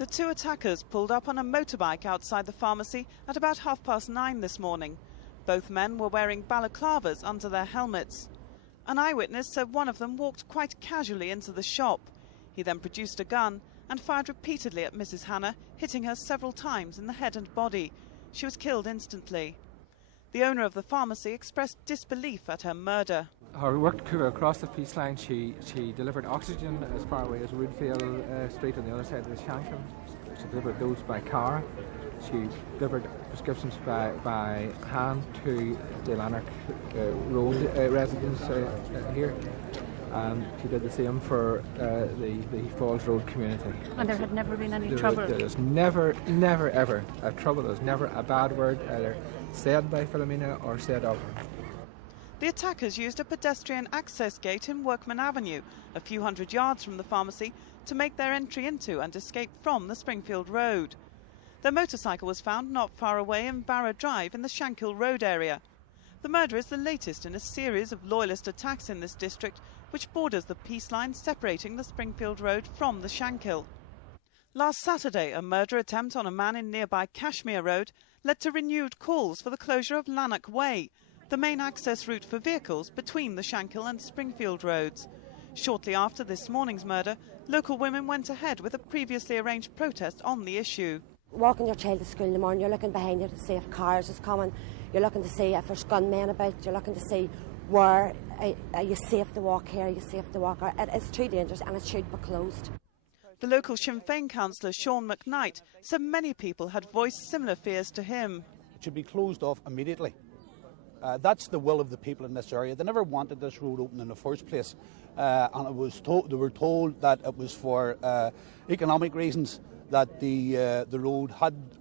The two attackers pulled up on a motorbike outside the pharmacy at about 9:30 this morning. Both men were wearing balaclavas under their helmets. An eyewitness said one of them walked quite casually into the shop. He then produced a gun and fired repeatedly at Mrs. Hanna, hitting her several times in the head and body. She was killed instantly. The owner of the pharmacy expressed disbelief at her murder. Her work across the peace line. She delivered oxygen as far away as Woodfield Street on the other side of the Shankill. She delivered those by car. She delivered prescriptions by hand to the Lanark Road residents here. And she did the same for the Falls Road community. And there had never been any trouble? There's never ever a trouble. There's never a bad word either said by Philomena or said of her. The attackers used a pedestrian access gate in Workman Avenue, a few hundred yards from the pharmacy, to make their entry into and escape from the Springfield Road. Their motorcycle was found not far away in Barra Drive in the Shankill Road area. The murder is the latest in a series of loyalist attacks in this district, which borders the peace line separating the Springfield Road from the Shankill. Last Saturday, a murder attempt on a man in nearby Cashmere Road led to renewed calls for the closure of Lanark Way, the main access route for vehicles between the Shankill and Springfield Roads. Shortly after this morning's murder, local women went ahead with a previously arranged protest on the issue. Walking your child to school in the morning, you're looking behind you to see if cars is coming, you're looking to see if there's gunmen about, you're looking to see where, are you safe to walk here, are you safe to walk there. It is too dangerous and it should be closed. The local Sinn Fein councillor Sean McKnight said many people had voiced similar fears to him. It should be closed off immediately. That's the will of the people in this area. They never wanted this road open in the first place, and they were told that it was for economic reasons that the road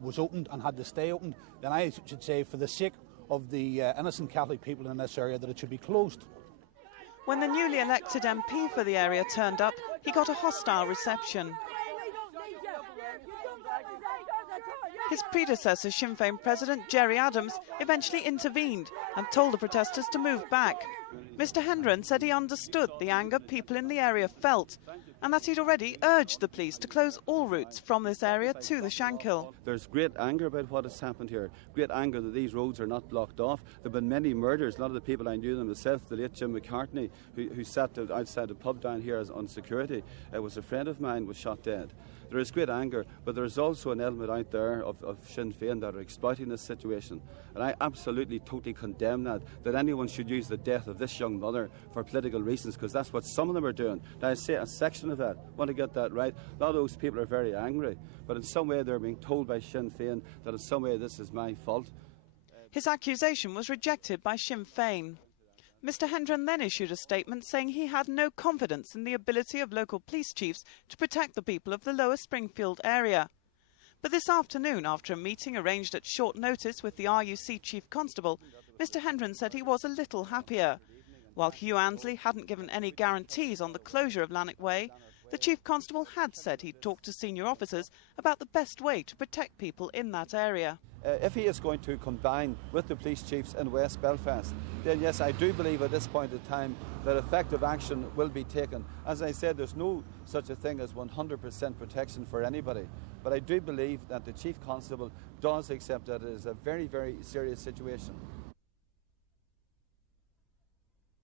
was opened and had to stay open. Then I should say, for the sake of the innocent Catholic people in this area, that it should be closed. When the newly elected MP for the area turned up, he got a hostile reception. His predecessor, Sinn Fein President Gerry Adams, eventually intervened and told the protesters to move back. Mr Hendron said he understood the anger people in the area felt and that he'd already urged the police to close all routes from this area to the Shankill. There's great anger about what has happened here, great anger that these roads are not blocked off. There have been many murders. A lot of the people I knew them myself, the late Jim McCartney, who sat outside a pub down here on security, was a friend of mine, was shot dead. There is great anger, but there is also an element out there of Sinn Fein that are exploiting this situation. And I absolutely, totally condemn that anyone should use the death of this young mother for political reasons, because that's what some of them are doing. Now, I say a section of that, want to get that right. A lot of those people are very angry, but in some way they're being told by Sinn Fein that in some way this is my fault. His accusation was rejected by Sinn Fein. Mr Hendron then issued a statement saying he had no confidence in the ability of local police chiefs to protect the people of the lower Springfield area. But this afternoon, after a meeting arranged at short notice with the RUC Chief Constable, Mr Hendron said he was a little happier. While Hugh Ansley hadn't given any guarantees on the closure of Lanark Way, the Chief Constable had said he'd talked to senior officers about the best way to protect people in that area. If he is going to combine with the police chiefs in West Belfast, then yes, I do believe at this point in time that effective action will be taken. As I said, there's no such a thing as 100% protection for anybody. But I do believe that the Chief Constable does accept that it is a very, very serious situation.